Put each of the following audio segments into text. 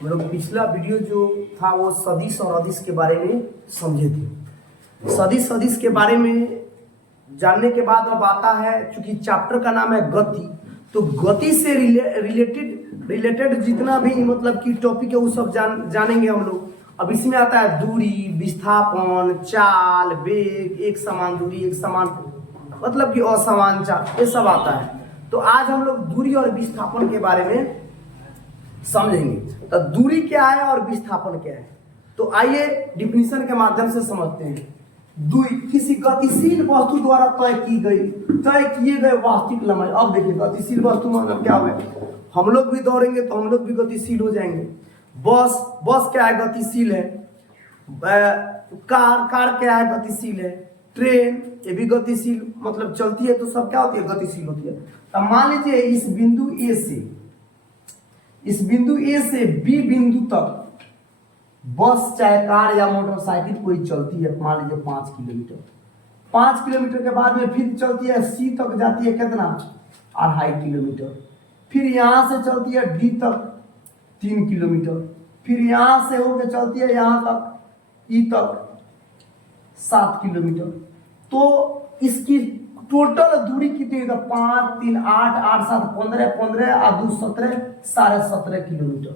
हम लोग पिछला वीडियो जो था वो सदिश और अदिश के बारे में समझे थे। सदिश के बारे में जानने के बाद अब आता है, चूंकि चैप्टर का नाम है गति, तो गति से रिलेटेड जितना भी मतलब कि टॉपिक है वो सब जानेंगे हम लोग। अब इसमें आता है दूरी, विस्थापन, चाल, वेग, एक समान दूरी, एक समान मतलब कि असमान चाल, ये सब आता है। तो आज हम लोग दूरी और विस्थापन के बारे में समझेंगे। तो दूरी क्या है और विस्थापन क्या है, तो आइए डिफिनीशन के माध्यम से समझते हैं। दूरी किसी गतिशील वस्तु द्वारा तय किए गए वास्तविक लंबाई। अब देखिए गतिशील वस्तु मतलब क्या हुआ, हम लोग भी दौड़ेंगे तो हम लोग भी गतिशील हो जाएंगे। बस क्या है, गतिशील है। कार क्या है, गतिशील है। ट्रेन ये भी गतिशील मतलब चलती है, तो सब क्या होती है, गतिशील होती है। तो मान लीजिए इस बिंदु ए से बी बिंदु तक बस चाहे कार या मोटरसाइकिल कोई चलती है, मान लीजिए 5 किलोमीटर। 5 किलोमीटर के बाद में फिर चलती है सी तक, जाती है कितना, 2.5 किलोमीटर। फिर यहां से चलती है डी तक 3 किलोमीटर। फिर यहां से होकर चलती है यहां तक ई तक 7 किलोमीटर। तो इसकी टोटल दूरी कितनी है, 5 3 8 8 7 15 15 और 2 17 17.5 किलोमीटर।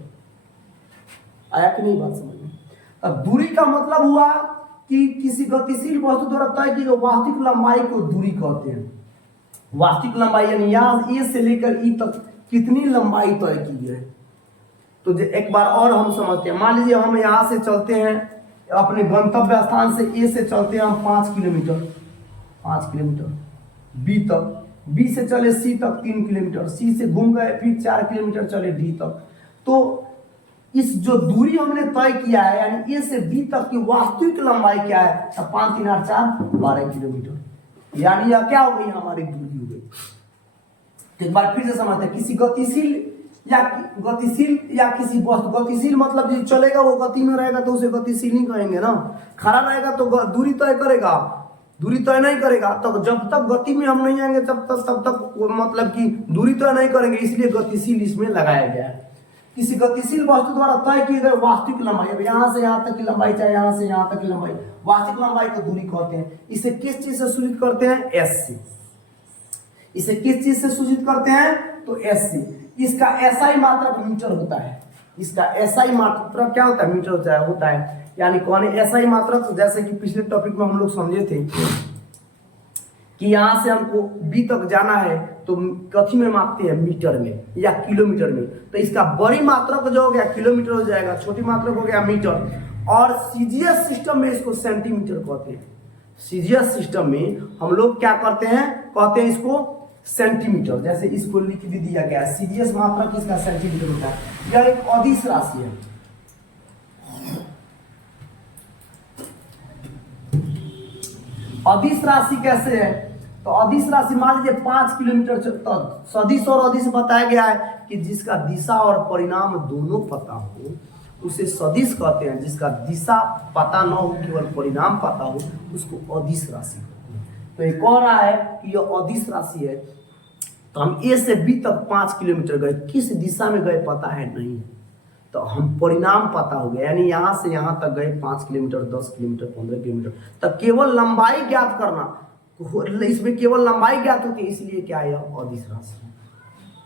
आया कि नहीं बात समझ में? अब दूरी का मतलब हुआ कि किसी गतिशील वस्तु द्वारा तय की गई वास्तविक लंबाई को दूरी कहते हैं। वास्तविक लंबाई यानी यहां ए से लेकर ई तक कितनी लंबाई तय की है। तो एक बार और हम समझते हैं। मान लीजिए हम यहां से चलते हैं अपने गंतव्य स्थान से ए से चलते हैं हम 5 किलोमीटर बी तक, बी से चले सी तक 3 किलोमीटर, सी से घूम गए फिर 4 किलोमीटर चले डी तक। तो इस जो दूरी हमने तय किया है यानी ए से बी तक की वास्तविक लंबाई क्या है, 5 3 8 4 12 किलोमीटर। यानी यह क्या हो गई, हमारी दूरी हो गई। तो एक बार फिर से समझते हैं। किसी गतिशील या किसी वस्तु, गतिशील मतलब जो चलेगा वो गति में रहेगा तो उसे गतिशील नहीं कहेंगे ना। खड़ा रहेगा तो दूरी तय करेगा, दूरी तय नहीं करेगा। तो जब तक गति में हम नहीं आएंगे तब तक मतलब कि दूरी तय नहीं करेंगे, इसलिए गतिशील इसमें लगाया गया है। किसी गतिशील वस्तु द्वारा तय किए गए वास्तविक लंबाई, अब यहां से यहां तक की लंबाई चाहे यहां से यहां तक की लंबाई, वास्तविक लंबाई को दूरी कहते हैं। इसे किस चीज से सूचित करते हैं, एस से। इसे किस चीज से सूचित करते हैं, तो एस से। इसका एसआई मात्रक मीटर होता है। इसका एसआई मात्रक क्या होता है, मीटर होता है। यानी कौन है एसआई मात्रक, जैसे कि पिछले टॉपिक में हम लोग समझे थे कि यहां से हमको बी तक जाना है तो कथी में मापते हैं, मीटर में या किलोमीटर में। तो इसका बड़ी मात्रक जो हो गया किलोमीटर हो जाएगा, छोटी मात्रक हो गया मीटर। और सीजीएस सिस्टम में इसको सेंटीमीटर कहते हैं। सीजीएस सिस्टम में हम लोग क्या करते हैं, कहते हैं इसको सेंटीमीटर। जैसे इसको लिख भी दिया गया है, सीजीएस मात्रक इसका सेंटीमीटर होता है। यह एक अदिश राशि है। अदिश राशि कैसे है, तो अदिश राशि मान लीजिए 5 किलोमीटर तक। सदिश और अदिश बताया गया है कि जिसका दिशा और परिणाम दोनों पता हो उसे सदिश कहते हैं। जिसका दिशा पता न हो केवल परिणाम पता हो उसको अदिश राशि कहते हैं। तो एक और रहा है कि यह अदिश राशि है। तो हम ए से बी तक 5 किलोमीटर गए, किस दिशा में गए पता है नहीं, तो हम परिणाम पता हो गया। यानी यहां से यहां तक गए 5 किलोमीटर 10 किलोमीटर 15 किलोमीटर, तब केवल लंबाई ज्ञात करना, इसमें केवल लंबाई ज्ञात होती है, इसलिए क्या है, अदिश राशि।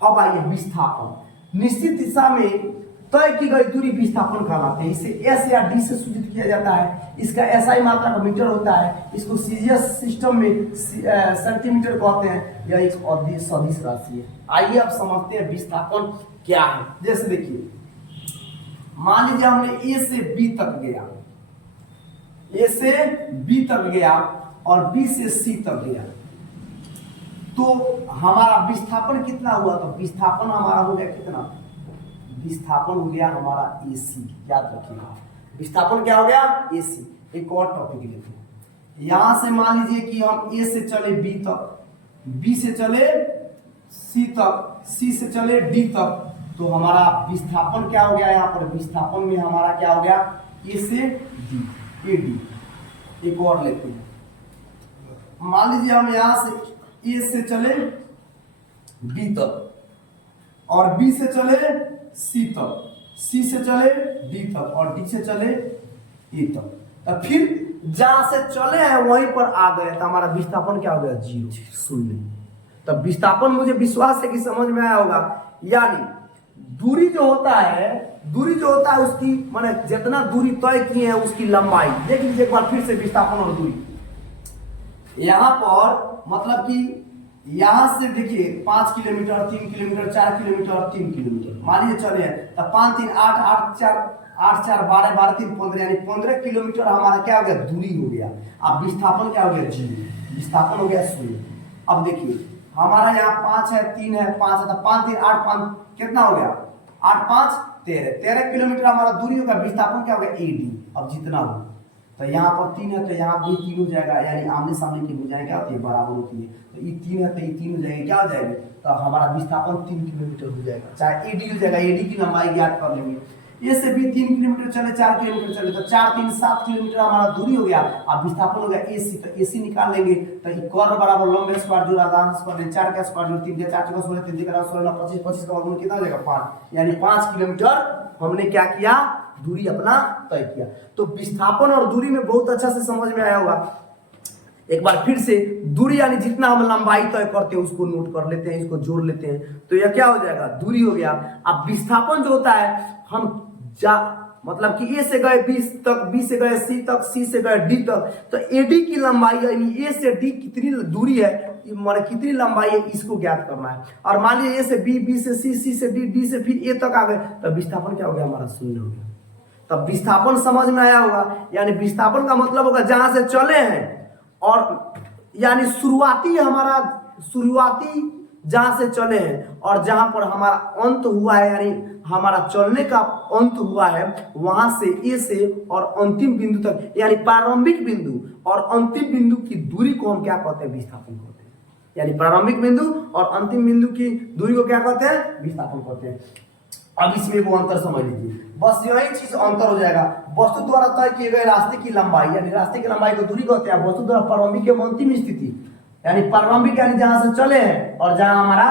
अब आइए विस्थापन। निश्चित दिशा में तय की गई दूरी विस्थापन कहलाते हैं। इसे एस या डी से सूचित किया जाता है। इसका एसआई मात्रक मीटर होता है। इसको सीजीएस सिस्टम में सेंटीमीटर कहते हैं। यह एक अदिश राशि है। आइए अब समझते हैं विस्थापन क्या है। जैसे देखिए मान लीजिए हमने ए से बी तक गया, ए से बी तक गया और बी से सी तक गया, तो हमारा विस्थापन कितना हुआ, तो विस्थापन हमारा हो गया कितना, विस्थापन हो गया हमारा एसी। याद रखिएगा विस्थापन क्या हो गया, एसी। एक और टॉपिक लेते हैं। यहां से मान लीजिए कि हम ए से चले बी तक, बी से चले सी तक, सी से चले डी तक, तो हमारा विस्थापन क्या हो गया, यहाँ पर विस्थापन में हमारा क्या हो गया, ए से डी, ए डी। एक और लेते हैं। मान लीजिए हम यहां से ए से चले बी तक और बी से चले सी तक, सी से चले डी तक और डी से चले ए तक। तो फिर जहां से चले हैं वहीं पर आ गए तो हमारा विस्थापन क्या हो गया 0 शून्य। तब विस्थापन मुझे विश्वास है कि समझ में आया होगा। यानी दूरी जो होता है उसकी माने जितना दूरी तय किए हैं उसकी लंबाई। देख लीजिए एक बार फिर से विस्थापन और दूरी। यहाँ पर मतलब कि यहां से देखिए 5 किलोमीटर 3 किलोमीटर 4 किलोमीटर 3 किलोमीटर मान लीजिए चले हैं तो 5 3 8 8 4 8 4 12 12 3 15 यानी 15 किलोमीटर हमारा क्या हो गया दूरी हो गया। अब विस्थापन क्या हो गया 0 विस्थापन हो गया 0। अब देखिए हमारा यहाँ 5 है 3 है 5 है तो 5 3 8 5 कितना हो गया 8 5 13 किलोमीटर हमारा दूरी होगा। विस्थापन क्या हो गया AD। अब जितना हो तो यहाँ पर 3 है तो यहाँ भी 3 हो जाएगा यानी आमने सामने की भुजाएं क्या होती है बराबर होती है। तो ये 3 है तो ये 3 हो जाएगी क्या हो जाएगी तो हमारा विस्थापन 3 किलोमीटर हो जाएगा। चाहे AD हो जाएगा AD की लंबाई ज्ञात कर लेंगे। ये से भी 3 किलोमीटर चले 4 किलोमीटर चले तो 4 3 7 किलोमीटर हमारा दूरी हो गया। अब विस्थापन हो गया AC तो AC निकाल लेंगे तो कर्ण बराबर लंबे स्क्वायर जोड़ आधार स्क्वायर 4 का स्क्वायर जोड़ 3 का 4 का 16 3 का 16 25 25 का वर्गमूल कितना हो जाएगा 5 यानी 5 किलोमीटर हमने क्या किया दूरी अपना तय किया। तो विस्थापन और दूरी में बहुत अच्छा से समझ में आया होगा। एक बार फिर से दूरी यानी जितना हम लंबाई तय करते हैं उसको नोट कर लेते हैं इसको जोड़ लेते हैं तो यह क्या हो जाएगा दूरी हो गया। अब विस्थापन जो होता है हम मतलब कि A से गए B तक B से गए C तक C से गए D तक तो AD की लंबाई यानी A से D कितनी दूरी है माने कितनी लंबाई है इसको ज्ञात करना है। और मान लीजिए A से B B से C C से D D से फिर A तक आ गए तो विस्थापन क्या हो गया हमारा 0 हो गया। तब विस्थापन समझ में आया होगा। यानी विस्थापन का मतलब होगा जहां से चले हैं और यानी शुरुआती जहां से चले हैं और जहां पर हमारा अंत हुआ है यानी हमारा चलने का अंत हुआ है वहां से ए से और अंतिम बिंदु तक यानी प्रारंभिक बिंदु और अंतिम बिंदु की दूरी को हम क्या कहते हैं विस्थापन कहते हैं। यानी प्रारंभिक बिंदु और अंतिम बिंदु की दूरी को क्या कहते हैं विस्थापन कहते हैं। अब इसमें वो अंतर समझ लीजिए बस यही चीज अंतर हो जाएगा। वस्तु द्वारा तय किए गए रास्ते की लंबाई यानी रास्ते की लंबाई को दूरी कहते हैं। वस्तु द्वारा प्रारंभिक एवं अंतिम स्थिति यानी प्रारंभिक यानी जहां से चले हैं और जहां हमारा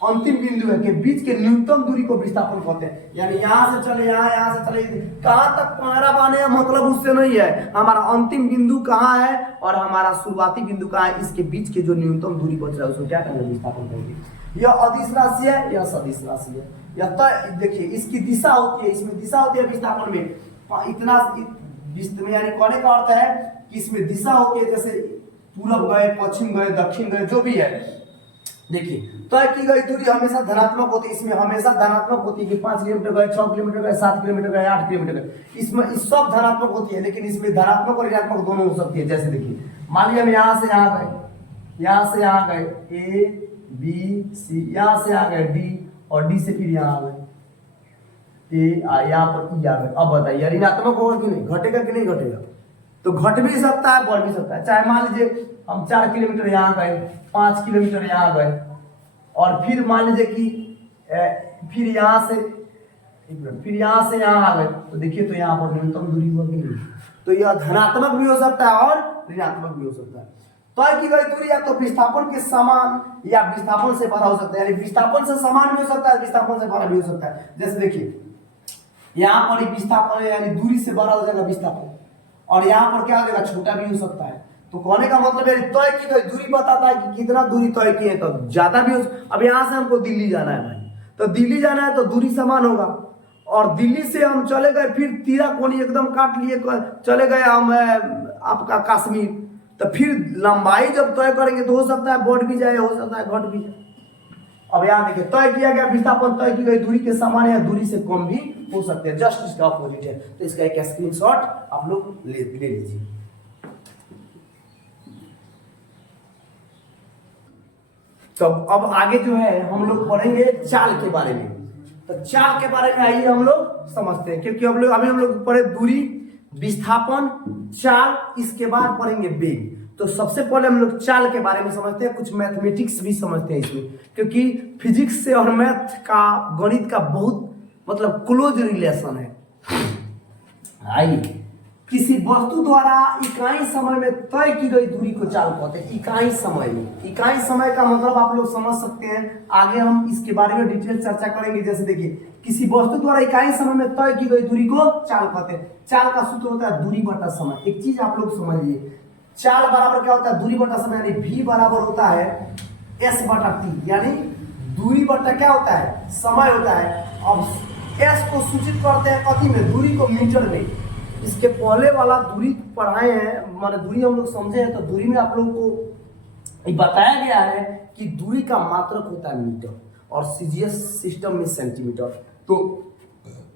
अंतिम बिंदु है के बीच के न्यूनतम दूरी को विस्थापन कहते हैं। यानी यहाँ से चले यहाँ से चले कहां तक पहरा बाने मतलब उससे नहीं है हमारा अंतिम बिंदु कहाँ है और हमारा शुरुआती बिंदु कहाँ है इसके बीच के जो न्यूनतम दूरी बच रहा है उसको क्या करेंगे विस्थापन करेंगे। यह अदिश राशि है यह सदिश राशि है। यह तो देखिए इसकी दिशा होती है इसमें दिशा होती है विस्थापन में इतना यानी कहने का अर्थ है कि इसमें दिशा होती है जैसे पूरब गए पश्चिम गए दक्षिण गए जो भी है। देखिए तय की गई दूरी हमेशा धनात्मक होती है। इसमें हमेशा धनात्मक होती है कि 5 किलोमीटर गए 6 किलोमीटर गए 7 किलोमीटर गए 8 किलोमीटर गए इसमें इस सब धनात्मक होती है। लेकिन इसमें धनात्मक और ऋणात्मक दोनों हो सकती है। जैसे देखिए मान लीजिए हम यहाँ से यहाँ गए A B C यहाँ से यहाँ गए D और D से फिर यहाँ आ गए यहाँ पर E आ गए। अब बताइए ऋणात्मक होगा कि नहीं घटेगा कि नहीं घटेगा तो घट भी सकता है बढ़ भी सकता है। चाहे मान लीजिए हम 4 किलोमीटर यहाँ गए 5 किलोमीटर यहाँ गए और फिर मान लीजिए कि फिर यहाँ से यहाँ आ गए तो देखिए तो यहाँ पर न्यूनतम दूरी होगी तो यह धनात्मक भी हो सकता है और ऋणात्मक भी हो सकता है। तय की गई दूरी या तो विस्थापन के समान या विस्थापन से बड़ा हो सकता है। यानी विस्थापन से समान भी हो सकता है विस्थापन से बड़ा भी हो सकता है। जैसे देखिए यहाँ पर विस्थापन यानी दूरी से बड़ा हो जाएगा विस्थापन और यहाँ पर क्या हो जाएगा छोटा भी हो सकता है। तो कहने का मतलब है तय की गई दूरी बताता है कि कितना दूरी तय की है तो ज्यादा भी हो। अब यहाँ से हमको दिल्ली जाना है भाई तो दिल्ली जाना है तो दूरी समान होगा और दिल्ली से हम चले गए फिर तीरा कोनी एकदम काट लिए चले गए हम आपका कश्मीर तो फिर लंबाई जब तय करेंगे तो हो सकता है बढ़ भी जाए हो सकता है घट भी जाए। अब यहाँ देखिए तय किया गया विस्थापन तय की गई दूरी के समान या दूरी से कम भी हो सकते हैं जस्ट इसका अपोजिट है। तो इसका एक स्क्रीनशॉट आप लोग ले लीजिए। तो अब आगे जो है हम लोग पढ़ेंगे चाल के बारे में। तो चाल के बारे में आइए हम लोग समझते हैं क्योंकि अभी हम लोग पढ़े दूरी विस्थापन चाल इसके बाद पढ़ेंगे वेग। तो सबसे पहले हम लोग चाल के बारे में समझते हैं कुछ मैथमेटिक्स भी समझते हैं इसमें क्योंकि फिजिक्स से और मैथ का गणित का बहुत मतलब क्लोज रिलेशन है। आइए किसी वस्तु द्वारा इकाई समय में तय की गई दूरी को चाल कहते हैं। इकाई समय में, इकाई समय का मतलब आप लोग समझ सकते हैं, आगे हम इसके बारे में डिटेल चर्चा करेंगे। जैसे देखिए, किसी वस्तु द्वारा इकाई समय में तय की गई दूरी को चाल कहते हैं। चाल का सूत्र होता है दूरी बटा समय। एक चीज आप लोग समझिए, चाल बराबर क्या होता है, दूरी बटा समय, यानी v बराबर होता है s बटा t, यानी दूरी बटा क्या होता है, समय होता है। अब s को सूचित करते हैं कथी में, दूरी को मीटर में। इसके पहले वाला दूरी पढ़ाए हैं, माने दूरी हम लोग समझे हैं, तो दूरी में आप लोगों को बताया गया है कि दूरी का मात्रक होता है मीटर और सीजीएस सिस्टम में सेंटीमीटर। तो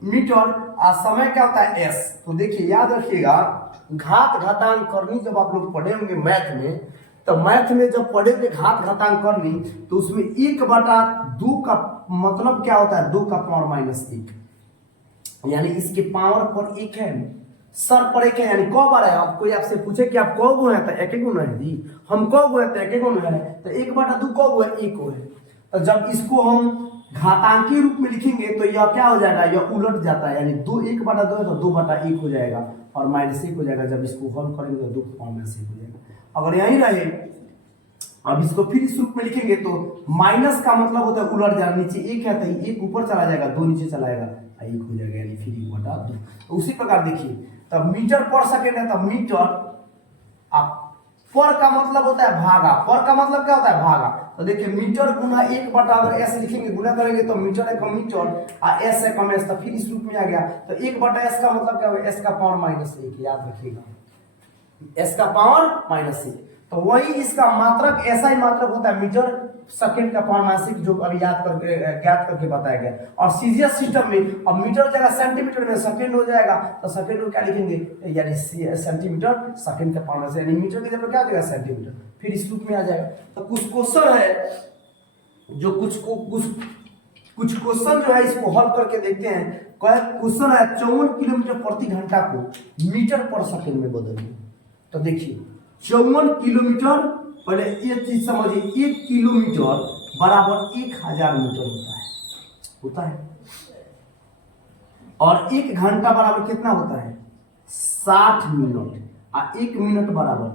मीटर और समय क्या होता है एस। तो देखिए याद रखिएगा, घात घातांक करनी जब आप लोग पढ़े होंगे मैथ में, तो मैथ में जब पढ़ेंगे घात घातांक करनी, तो उसमें 1/2 का मतलब क्या होता है, 2 का पावर माइनस 1, यानी इसके पावर पर 1 है, सर पर 1 है, यानी कौ बार है। अब कोई आपसे पूछे कि आप कौ गो है, तो एक गुना है जी, हम कौ गो है तो एक गुना है, तो 1/2 कौ गो है, 1 गो है। तो जब इसको हम घातांकीय रूप में लिखेंगे तो यह क्या हो जाएगा, यह उलट जाता है, यानी 1/2 है तो 2/1 हो जाएगा और माइनस 1 हो जाएगा। जब इसको हल करेंगे तो 2 का पावर माइनस 1 हो जाएगा। अगर यही रहे, अब इसको फिर इस रूप में लिखेंगे तो माइनस का मतलब होता है उलट जाना, नीचे 1 है तो 1 ऊपर चला जाएगा, 2 नीचे चला जाएगा, 1 हो जाएगा, यानी फिर 1/2। तो उसी प्रकार देखिए, तब मीटर पर सेकेंड है, तब मीटर, अब पर का मतलब होता है भागा, पर का मतलब क्या होता है, भागा। तो देखिए मीटर गुना 1 बटा, अगर एस लिखेंगे गुना करेंगे तो मीटर है कम मीटर और एस है कम एस, तो फिर इस रूप में आ गया। तो 1/s का मतलब क्या होगा, एस का पावर माइनस 1, याद रखिएगा, एस का पावर माइनस 1। तो वही इसका मात्रक ऐसा ही मात्रक होता है मीटर सेकंड का पावर माइनस 1, जो अभी ज्ञात करके बताया गया। और सीजीएस सिस्टम में अब मीटर जगह सेंटीमीटर में सेकंड हो जाएगा, तो सेकंड को क्या लिखेंगे, यानी सेंटीमीटर सेकंड का पावर माइनस, यानी मीटर की जगह क्या हो जाएगा, सेंटीमीटर, फिर इस रूप में आ जाएगा। तो कुछ क्वेश्चन है जो कुछ क्वेश्चन जो है इसको हल करके देखते हैं। क्वेश्चन है 54 किलोमीटर प्रति घंटा को मीटर पर सेकंड में बदलिए। तो देखिए 54 किलोमीटर, पहले ये चीज समझिए, 1 किलोमीटर बराबर 1000 मीटर होता है, और 1 घंटा बराबर कितना होता है, 60 मिनट, और 1 मिनट बराबर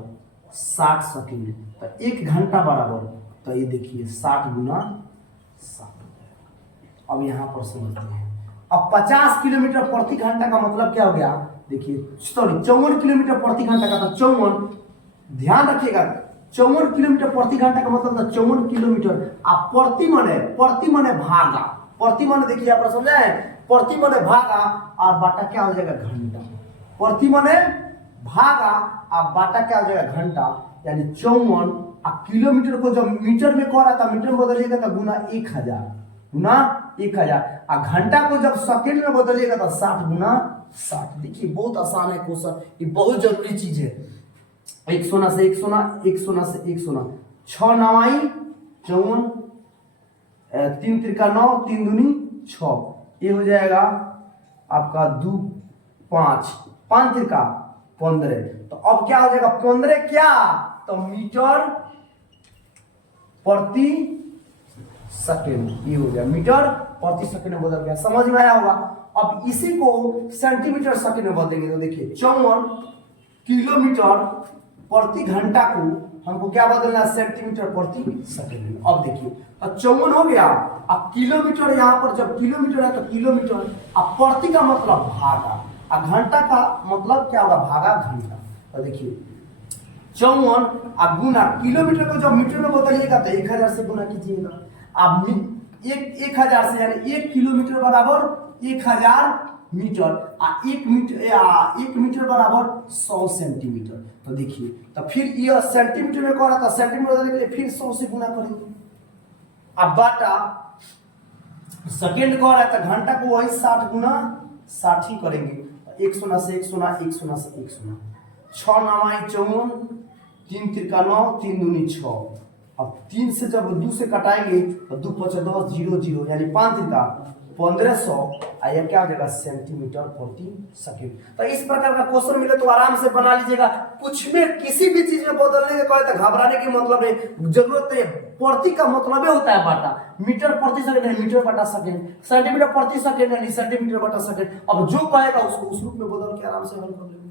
60 सेकंड। तो 1 घंटा बराबर, तो ये देखिए 60 गुना 7। अब यहाँ पर समझते हैं, अब 50 किलोमीटर प्रति घंटा का मतलब क्या हो गया, देखिए सॉरी 54 किलोमीटर प्रति घंटा का, तो 54, ध्यान रखिएगा 54 किलोमीटर प्रति घंटा का मतलब था 54 किलोमीटर। आप प्रति मने भागा, प्रति मने देखिए आप समझे, प्रति मने भागा और बाटा क्या हो जाएगा, घंटा। प्रति मने भागा और बाटा क्या हो जाएगा, घंटा, यानी 54। किलोमीटर को जब मीटर में कह रहा था, मीटर में बदलिएगा तो गुना 1000, और घंटा को जब सेकंड में बदलिएगा तो 60 गुना 60। देखिए बहुत आसान है क्वेश्चन, ये बहुत जरूरी चीज है। 1 सोना से 1 सोना, 1 सोना से 1 सोना, 6 9 54, 3 त्रिका 9, 3 दूनी 6, ये हो जाएगा आपका 2 5, 5 त्रिका 15। तो अब क्या हो जाएगा, 15 क्या, तो मीटर प्रति सेकेंड, ये हो गया मीटर प्रति सेकेंड में बदल गया, समझ में आया होगा। अब इसी को सेंटीमीटर सेकेंड में बदलेंगे, तो देखिए 54 किलोमीटर प्रति घंटा को हमको क्या बदलना है, सेंटीमीटर प्रति सेकेंड में। अब देखिए 54 हो गया, अब किलोमीटर, यहाँ पर जब किलोमीटर है तो किलोमीटर, अब प्रति का मतलब भागा, और घंटा का मतलब क्या होगा, भागा घंटा। तो देखिए 54 गुना, किलोमीटर को जब मीटर में बदलिएगा तो 1000 से गुना कीजिएगा। अब 1000 से, यानी 1 किलोमीटर बराबर 1000 मीटर, और 1 मीटर बराबर 100 सेंटीमीटर। तो देखिए, तो फिर यह सेंटीमीटर में कह रहा था, सेंटीमीटर बदलने के लिए फिर 100 से गुना करेंगे। अब बाटा सेकेंड कह रहा है तो घंटा को वही 60 गुना 60 ही करेंगे। 1 सोना से 1 सोना, 1 सोना से 1 सोना, 6 9 54, 3 त्रिका 9, 3 दूनी 6। अब 3 से जब 2 से कटाएंगे तो 2 5 10 0 0, यानी 5 त्रिका 1500, यह क्या हो जाएगा, सेंटीमीटर प्रति सेकंड। तो इस प्रकार का क्वेश्चन मिले तो आराम से बना लीजिएगा। कुछ में किसी भी चीज में बदलने के कहे तो घबराने की मतलब है, जरूरत है। प्रति का मतलब होता है बाटा, मीटर प्रति सेकंड है मीटर बटा सेकंड, सेंटीमीटर प्रति सेकंड है सेंटीमीटर बटा सेकंड। अब जो कहेगा उसको उस रूप में बदल के आराम से हल कर लेंगे।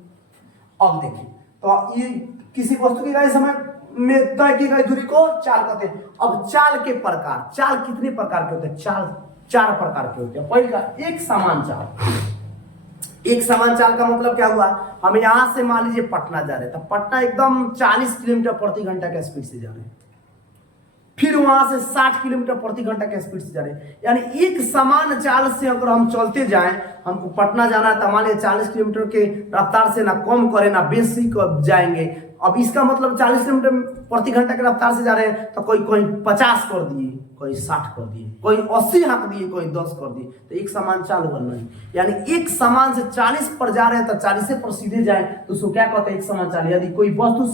अब देखिए, तो ये किसी वस्तु की गए समय में तय की गई दूरी को चाल कहते हैं। अब चाल के प्रकार, चाल कितने प्रकार के होते हैं? चाल 4 प्रकार के होते हैं। पहले का एक समान चाल। एक समान चाल का मतलब क्या हुआ? हम यहां से मान लीजिए पटना जा रहे हैं, तो पटना एकदम 40 किलोमीटर प्रति घंटा के स्पीड से जा रहे हैं, फिर वहां से 60 किलोमीटर प्रति घंटा के स्पीड से जा रहे हैं। यानी एक समान चाल से अगर हम चलते जाएं, हमको पटना जाना है तो मान लीजिए 40 किलोमीटर के रफ्तार से ना कम करे ना बेसी जाएंगे। अब इसका मतलब 40 किलोमीटर प्रति घंटा के रफ्तार से जा रहे हैं, तो कोई 50 कर दिए, कोई 60 कर दिए, कोई 80 हाँक दिए, कोई 10 कर दिए, तो एक समान चाल हुआ नहीं। यानी एक समान से 40 पर जा रहे हैं तो 40 पर सीधे जाए तो उसको क्या कहते हैं? एक समान चाल। यदि कोई वस्तु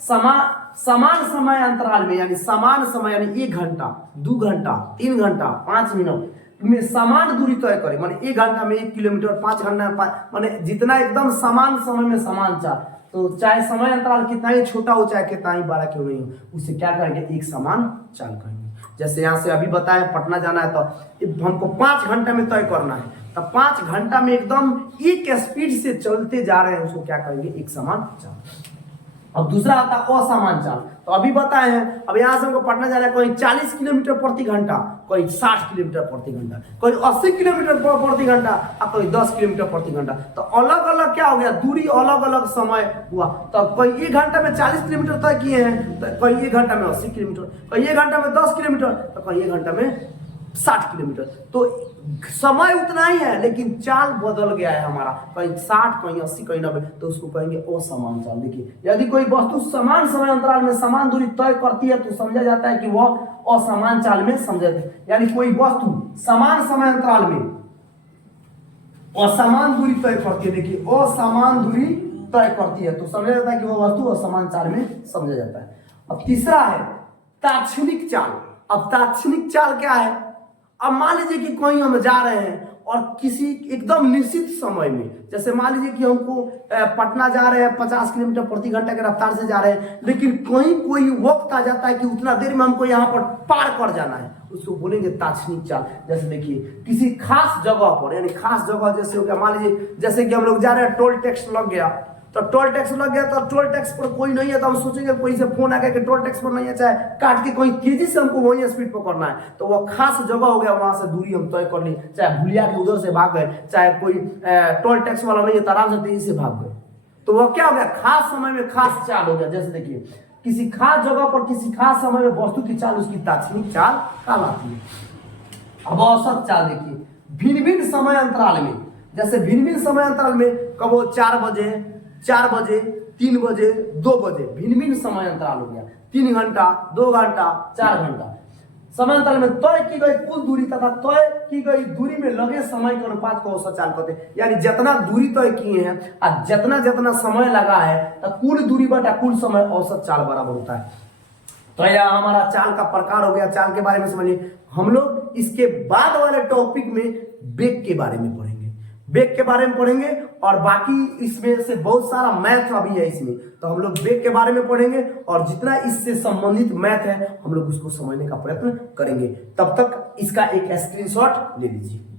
समान समय अंतराल में, यानी समान समय यानी 1 घंटा 2 घंटा 3 घंटा 5 मिनट में समान दूरी तय करे, माने 1 घंटा में 1 किलोमीटर, 5 घंटा में 5, माने जितना एकदम समान समय में समान चाल, तो चाहे समय अंतराल कितना ही छोटा हो चाहे कितना ही बड़ा क्यों नहीं हो, उसे क्या कहेंगे? एक समान चाल कहेंगे। जैसे यहाँ से अभी बताया पटना जाना है तो हमको 5 घंटा में तय करना है, तो 5 घंटा में एकदम एक स्पीड से चलते जा रहे हैं, उसको क्या कहेंगे? एक समान चाल। अब दूसरा आता है असमान चाल। तो अभी बताए हैं, अब यहाँ से हमको पटना जाना है, कोई 40 किलोमीटर प्रति घंटा, कोई 60 किलोमीटर प्रति घंटा, कोई 80 किलोमीटर प्रति घंटा और कोई 10 किलोमीटर प्रति घंटा। तो अलग अलग क्या हो गया? दूरी अलग अलग समय हुआ। तो कोई 1 घंटा में 40 किलोमीटर तय किए हैं, तो कोई 1 घंटा में 80 किलोमीटर, कोई 1 घंटा में 10 किलोमीटर, तो कोई 1 घंटा में 60 किलोमीटर। तो समय उतना ही है लेकिन चाल बदल गया है हमारा, कहीं 60 कहीं 80 कहीं 90, तो उसको कहेंगे असमान चाल। देखिए, यदि कोई वस्तु समान समय अंतराल में समान दूरी तय करती है तो समझा जाता है कि वह असमान चाल में समझा जाता है। यानी कोई वस्तु समान समय अंतराल में असमान दूरी तय करती है, देखिए असमान दूरी तय करती है तो समझा जाता है कि वह वस्तु असमान चाल में समझा जाता है। अब तीसरा है तात्क्षणिक चाल। अब तात्क्षणिक चाल क्या है? अब मान लीजिए कि कहीं हम जा रहे हैं और किसी एकदम निश्चित समय में, जैसे मान लीजिए कि हमको पटना जा रहे हैं 50 किलोमीटर प्रति घंटा के रफ्तार से जा रहे हैं, लेकिन कहीं कोई वक्त आ जाता है कि उतना देर में हमको यहाँ पर पार कर जाना है, उसको बोलेंगे तात्क्षणिक चाल। जैसे देखिए किसी खास जगह पर, यानी खास जगह जैसे हो गया, मान लीजिए जैसे कि हम लोग जा रहे हैं, टोल टैक्स लग गया, तो टोल टैक्स लग गया, तो टोल टैक्स पर कोई नहीं है तो हम सोचेंगे कोई से फोन आ गया कि टोल टैक्स पर नहीं है, चाहे काट के कोई तेजी से हमको वही स्पीड पर करना है, तो वो खास जगह हो गया, वहां से दूरी हम तय कर ली, चाहे भूलिया के उधर से भाग गए, चाहे कोई टोल टैक्स वाला नहीं है तो आराम से तेजी से भाग गए, तो वो क्या हो गया? खास समय में खास चाल हो गया। जैसे देखिए किसी खास जगह पर किसी खास समय में वस्तु की चाल, उसकी तात्क्षणिक चाल कहलाती है। अब औसत चाल देखिए, भिन्न भिन्न समय अंतराल में, जैसे भिन्न भिन्न समय अंतराल में कब 4 बजे 3 बजे 2 बजे, भिन्न भिन्न समय अंतराल हो गया, 3 घंटा 2 घंटा 4 घंटा। समय अंतराल में तय की गई कुल दूरी तथा तय की गई दूरी में लगे समय के अनुपात को औसत चाल कहते हैं। यानी जितना दूरी तय किए हैं और जितना जितना समय लगा है, तो कुल दूरी बटा कुल समय औसत चाल बराबर होता है। तो यह हमारा चाल का प्रकार हो गया। चाल के बारे में समझिए। हम लोग इसके बाद वाले टॉपिक में वेग के बारे में पढ़ेंगे, वेग के बारे में पढ़ेंगे, और बाकी इसमें से बहुत सारा मैथ अभी है इसमें, तो हम लोग वेग के बारे में पढ़ेंगे और जितना इससे संबंधित मैथ है हम लोग उसको समझने का प्रयत्न करेंगे। तब तक इसका एक स्क्रीनशॉट ले लीजिए।